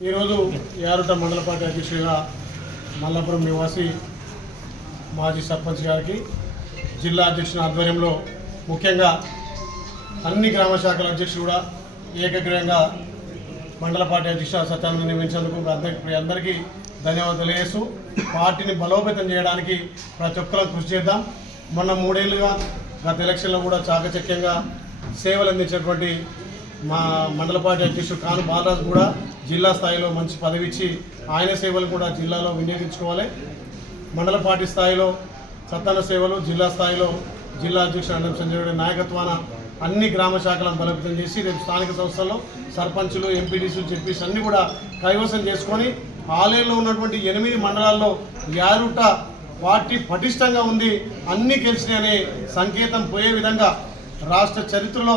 ఈరోజు యారుట మండల పార్టీ అధ్యక్షుడిగా మల్లాపురం నివాసి మాజీ సర్పంచ్ గారికి జిల్లా అధ్యక్షుని ఆధ్వర్యంలో ముఖ్యంగా అన్ని గ్రామ శాఖల అధ్యక్షుడు కూడా ఏకగ్రీవంగా మండల పార్టీ అధ్యక్ష సత్యాన్ని నియమించేందుకు అందరికీ అందరికీ ధన్యవాదాలు తెలియజేస్తూ పార్టీని బలోపేతం చేయడానికి ప్రతి ఒక్కరూ కృషి చేద్దాం. మొన్న మూడేళ్ళుగా గత ఎలక్షన్లో కూడా చాకచక్యంగా సేవలు అందించినటువంటి మా మండల పార్టీ అధ్యక్షుడు కాను బాలరాజు కూడా జిల్లా స్థాయిలో మంచి పదవి ఇచ్చి ఆయన సేవలు కూడా జిల్లాలో వినియోగించుకోవాలి. మండల పార్టీ స్థాయిలో సత్తాన సేవలు జిల్లా స్థాయిలో జిల్లా అధ్యక్షుడు అన్నం సంజయుడి నాయకత్వాన అన్ని గ్రామ శాఖలను బలోపేతం చేసి రేపు స్థానిక సంస్థల్లో సర్పంచులు ఎంపీడీసీలు చెప్పేసి అన్నీ కూడా కైవసం చేసుకొని ఆలయంలో ఉన్నటువంటి ఎనిమిది మండలాల్లో యారుట పార్టీ పటిష్టంగా ఉంది అన్ని గెలిచినాయనే సంకేతం పోయే విధంగా రాష్ట్ర చరిత్రలో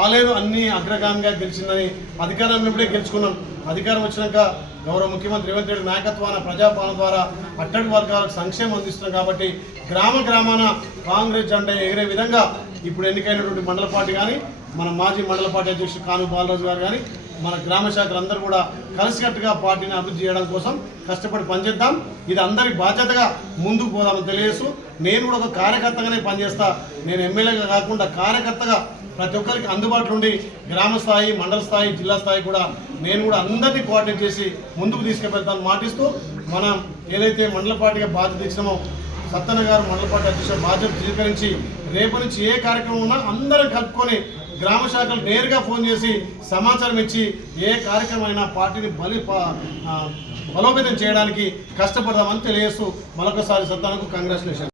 ఆలేదు అన్ని అగ్రగామిగా గెలిచిందని అధికారం ఇప్పుడే గెలుచుకున్నాం. అధికారం వచ్చినాక గౌరవ ముఖ్యమంత్రి రేవంత్ రెడ్డి నాయకత్వాన ప్రజాపాలన ద్వారా అట్టడి వర్గాలకు సంక్షేమం అందిస్తున్నాం కాబట్టి గ్రామ గ్రామాన కాంగ్రెస్ జెండా ఎగిరే విధంగా ఇప్పుడు ఎన్నికైనటువంటి మండల పార్టీ కానీ మన మాజీ మండల పార్టీ అధ్యక్షుడు కాను బాలరాజు గారు కానీ మన గ్రామ శాఖలందరూ కూడా కలిసికట్టుగా పార్టీని అభివృద్ధి చేయడం కోసం కష్టపడి పనిచేద్దాం. ఇది అందరి బాధ్యతగా ముందుకు పోదామని తెలియజేస్తూ నేను కూడా ఒక కార్యకర్తగానే పనిచేస్తా. నేను ఎమ్మెల్యేగా కాకుండా కార్యకర్తగా ప్రతి ఒక్కరికి అందుబాటులో ఉండి గ్రామ స్థాయి మండల స్థాయి జిల్లా స్థాయి కూడా నేను కూడా అందరినీ కోఆర్డినేట్ చేసి ముందుకు తీసుకెళ్తాను మాటిస్తూ మనం ఏదైతే మండల పార్టీగా బాధ్యత ఇచ్చినామో సత్తన్న గారు మండల పార్టీ అధ్యక్షుడు బాధ్యత స్వీకరించి రేపు నుంచి ఏ కార్యక్రమం ఉన్నా అందరం కలుపుకొని గ్రామ శాఖలు నేరుగా ఫోన్ చేసి సమాచారం ఇచ్చి ఏ కార్యక్రమం అయినా పార్టీని బలి ప- బలోపేతం చేయడానికి కష్టపడదామని తెలియజేస్తూ మరొకసారి సత్తానకు కంగ్రాచులేషన్